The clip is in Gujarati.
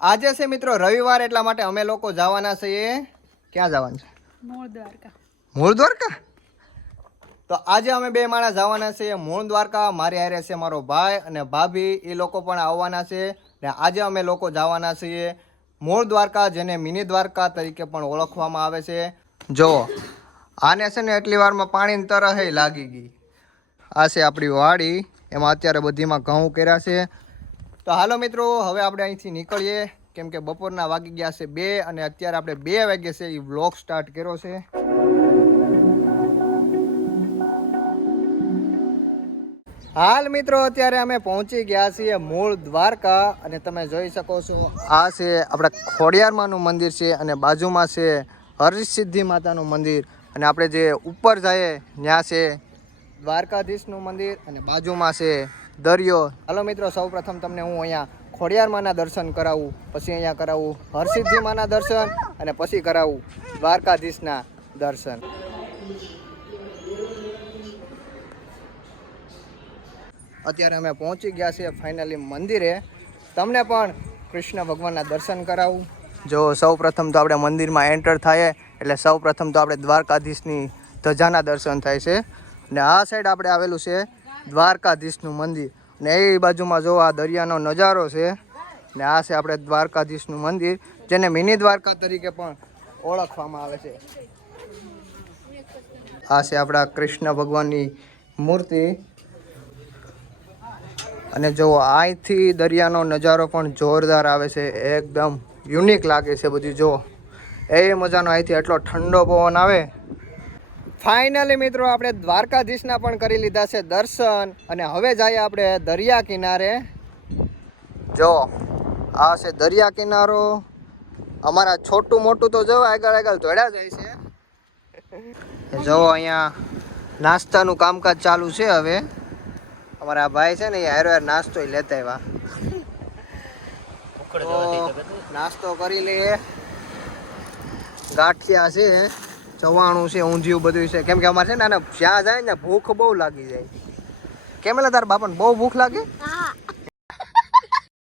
આજે છે મિત્રો રવિવાર, એટલા માટે અમે લોકો જવાના છીએ. ક્યાં જવાનું છે? મૂળ દ્વારકા. તો આજે અમે બે માણસ જવાના છીએ મૂળ દ્વારકા. મારી હારે છે મારો ભાઈ અને ભાભી, એ લોકો પણ આવવાના છે. ને આજે અમે લોકો જવાના છીએ મૂળ દ્વારકા, જેને મિની દ્વારકા તરીકે પણ ઓળખવામાં આવે છે. જો આને છે ને એટલી વારમાં પાણીની તરહ લાગી ગઈ. આ છે આપણી વાડી, એમાં અત્યારે બધીમાં ઘઉં કર્યા છે. તો હાલો મિત્રો, હવે આપણે અહીંથી નીકળીએ, કેમ કે બપોરના વાગી ગયા છે 2 અને અત્યારે આપણે 2 વાગે છે એ વ્લોગ સ્ટાર્ટ કર્યો છે. હાલ મિત્રો, અત્યારે અમે પહોંચી ગયા છીએ મૂળ દ્વારકા અને તમે જોઈ શકો છો આ છે આપણા ખોડિયારમાંનું મંદિર છે અને બાજુમાં છે હરસિદ્ધિ માતાનું મંદિર. અને આપણે જે ઉપર જઈએ ત્યાં છે દ્વારકાધીશનું મંદિર અને બાજુમાં છે દરિયો. હાલો મિત્રો, સૌપ્રથમ તમને હું અહીંયા ખોડિયારમાંના દર્શન કરાવું, પછી અહીંયા કરાવું હરસિદ્ધિ માના દર્શન અને પછી કરાવું દ્વારકાધીશના દર્શન. અત્યારે અમે પહોંચી ગયા છીએ ફાઇનલી મંદિરે. તમને પણ કૃષ્ણ ભગવાનના દર્શન કરાવું. જો સૌ પ્રથમ તો આપણે મંદિરમાં એન્ટર થાય એટલે સૌ પ્રથમ તો આપણે દ્વારકાધીશની ધજાના દર્શન થાય છે. અને આ સાઈડ આપણે આવેલું છે દ્વારકાધીશનું મંદિર. ને એ બાજુમાં જો આ દરિયાનો નજારો છે. ને આ છે આપણે દ્વારકાધીશનું મંદિર, જેને મિની દ્વારકા તરીકે પણ ઓળખવામાં આવે છે. આ છે આપણા કૃષ્ણ ભગવાનની મૂર્તિ. અને જો અહીંથી દરિયાનો નજારો પણ જોરદાર આવે છે, એકદમ યુનિક લાગે છે બધું. જો એ મજાનો અહીંથી એટલો ઠંડો પવન આવે. ફાઇનલી મિત્રો, આપણે દ્વારકાધીશના પણ કરી લીધા છે દર્શન અને હવે જઈએ આપણે દરિયા કિનારે. જો આ છે દરિયા કિનારો. અમારા છોટું મોટું તો જો આગળ આગળ દોડ્યા જાય છે. જો અહીંયા નાસ્તાનું કામકાજ ચાલુ છે. હવે અમારા ભાઈ છે ને એ હારો નાસ્તો લેતા આવ્યા. નાસ્તો કરી લઈએ. ગાંઠિયા છે, ચવાણું છે, ઊંધિયું બધું છે. કેમ કે અમારે છે ને જ્યાં જાય ને ભૂખ બહુ લાગી જાય. કેમ એટલે તાર બાપાને બહુ ભૂખ લાગે?